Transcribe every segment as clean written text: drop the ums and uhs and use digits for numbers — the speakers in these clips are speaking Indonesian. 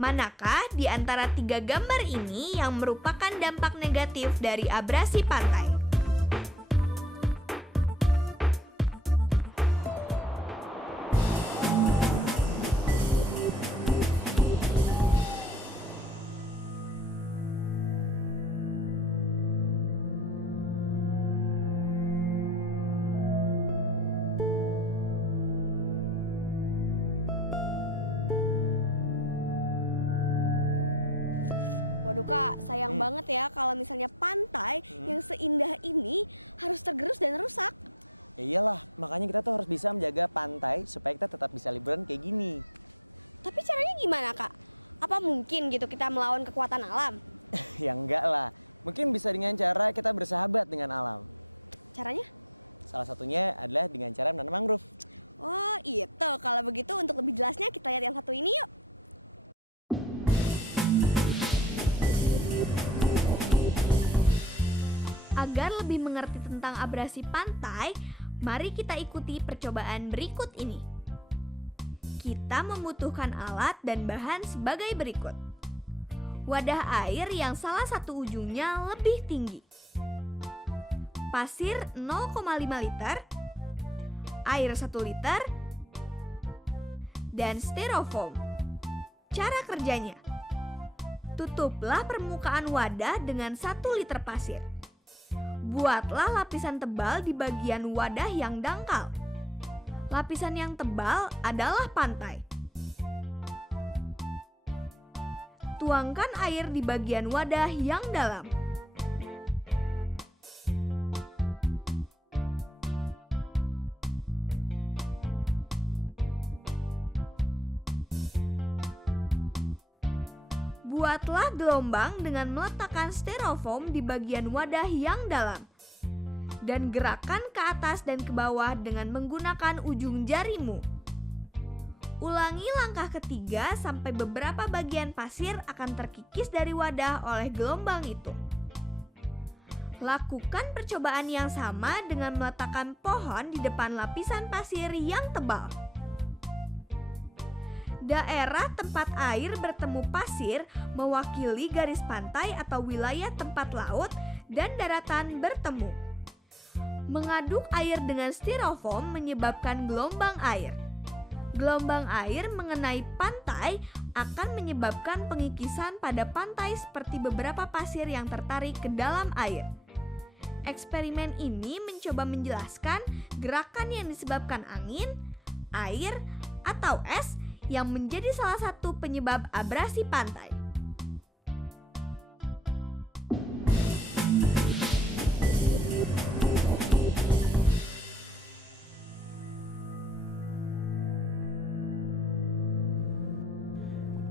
Manakah di antara tiga gambar ini yang merupakan dampak negatif dari abrasi pantai? Agar lebih mengerti tentang abrasi pantai, mari kita ikuti percobaan berikut ini. Kita membutuhkan alat dan bahan sebagai berikut. Wadah air yang salah satu ujungnya lebih tinggi. Pasir 0,5 liter, air 1 liter, dan styrofoam. Cara kerjanya: tutuplah permukaan wadah dengan 1 liter pasir. Buatlah lapisan tebal di bagian wadah yang dangkal. Lapisan yang tebal adalah pantai. Tuangkan air di bagian wadah yang dalam. Buatlah gelombang dengan meletakkan styrofoam di bagian wadah yang dalam. Dan gerakan ke atas dan ke bawah dengan menggunakan ujung jarimu. Ulangi langkah ketiga sampai beberapa bagian pasir akan terkikis dari wadah oleh gelombang itu. Lakukan percobaan yang sama dengan meletakkan pohon di depan lapisan pasir yang tebal. Daerah tempat air bertemu pasir mewakili garis pantai atau wilayah tempat laut dan daratan bertemu. Mengaduk air dengan styrofoam menyebabkan gelombang air. Gelombang air mengenai pantai akan menyebabkan pengikisan pada pantai seperti beberapa pasir yang tertarik ke dalam air. Eksperimen ini mencoba menjelaskan gerakan yang disebabkan angin, air, atau es yang menjadi salah satu penyebab abrasi pantai.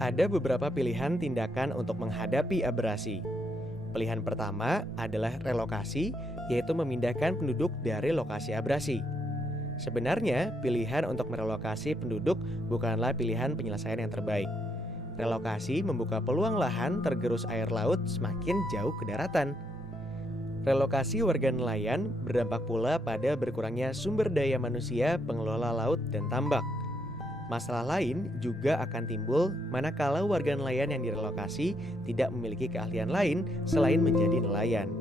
Ada beberapa pilihan tindakan untuk menghadapi abrasi. Pilihan pertama adalah relokasi, yaitu memindahkan penduduk dari lokasi abrasi. Sebenarnya, pilihan untuk merelokasi penduduk bukanlah pilihan penyelesaian yang terbaik. Relokasi membuka peluang lahan tergerus air laut semakin jauh ke daratan. Relokasi warga nelayan berdampak pula pada berkurangnya sumber daya manusia, pengelola laut, dan tambak. Masalah lain juga akan timbul manakala warga nelayan yang direlokasi tidak memiliki keahlian lain selain menjadi nelayan.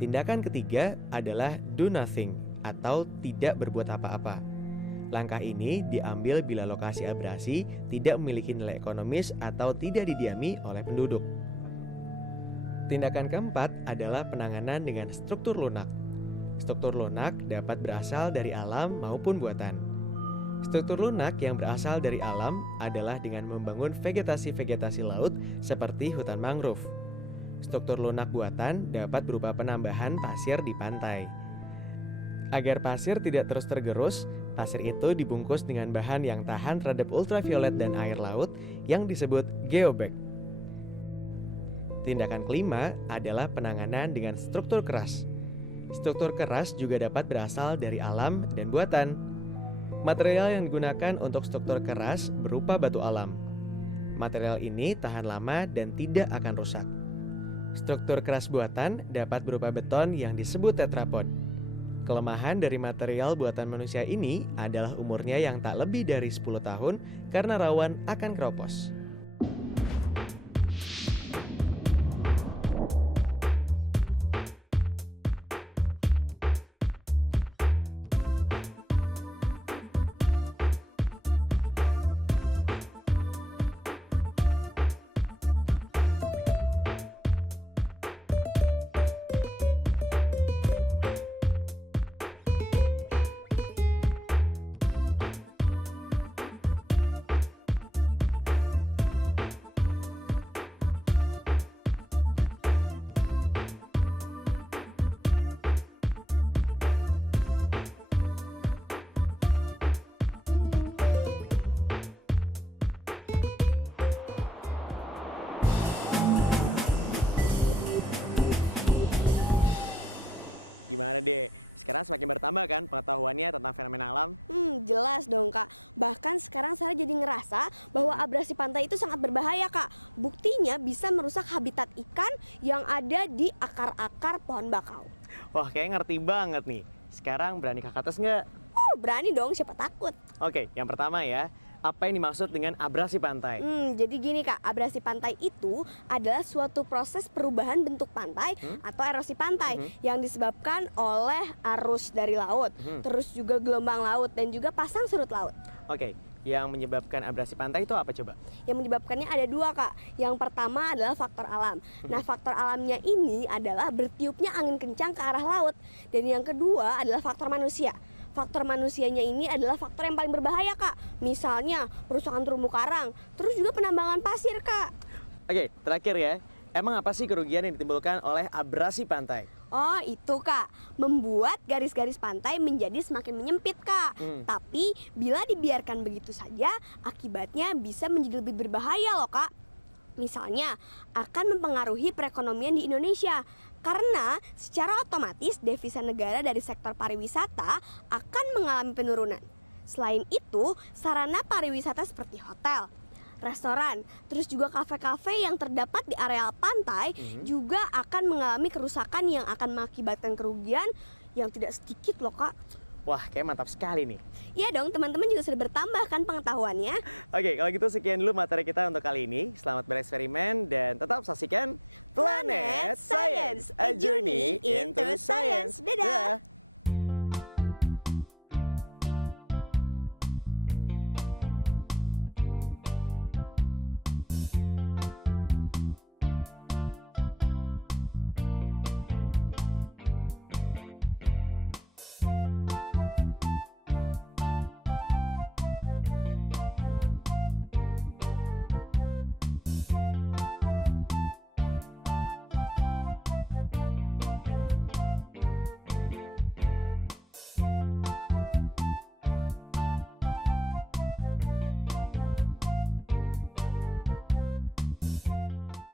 Tindakan ketiga adalah do nothing atau tidak berbuat apa-apa. Langkah ini diambil bila lokasi abrasi tidak memiliki nilai ekonomis atau tidak didiami oleh penduduk. Tindakan keempat adalah penanganan dengan struktur lunak. Struktur lunak dapat berasal dari alam maupun buatan. Struktur lunak yang berasal dari alam adalah dengan membangun vegetasi-vegetasi laut seperti hutan mangrove. Struktur lunak buatan dapat berupa penambahan pasir di pantai. Agar pasir tidak terus tergerus, pasir itu dibungkus dengan bahan yang tahan terhadap ultraviolet dan air laut yang disebut geobag. Tindakan kelima adalah penanganan dengan struktur keras. Struktur keras juga dapat berasal dari alam dan buatan. Material yang digunakan untuk struktur keras berupa batu alam. Material ini tahan lama dan tidak akan rusak. Struktur keras buatan dapat berupa beton yang disebut tetrapod. Kelemahan dari material buatan manusia ini adalah umurnya yang tak lebih dari 10 tahun karena rawan akan keropos.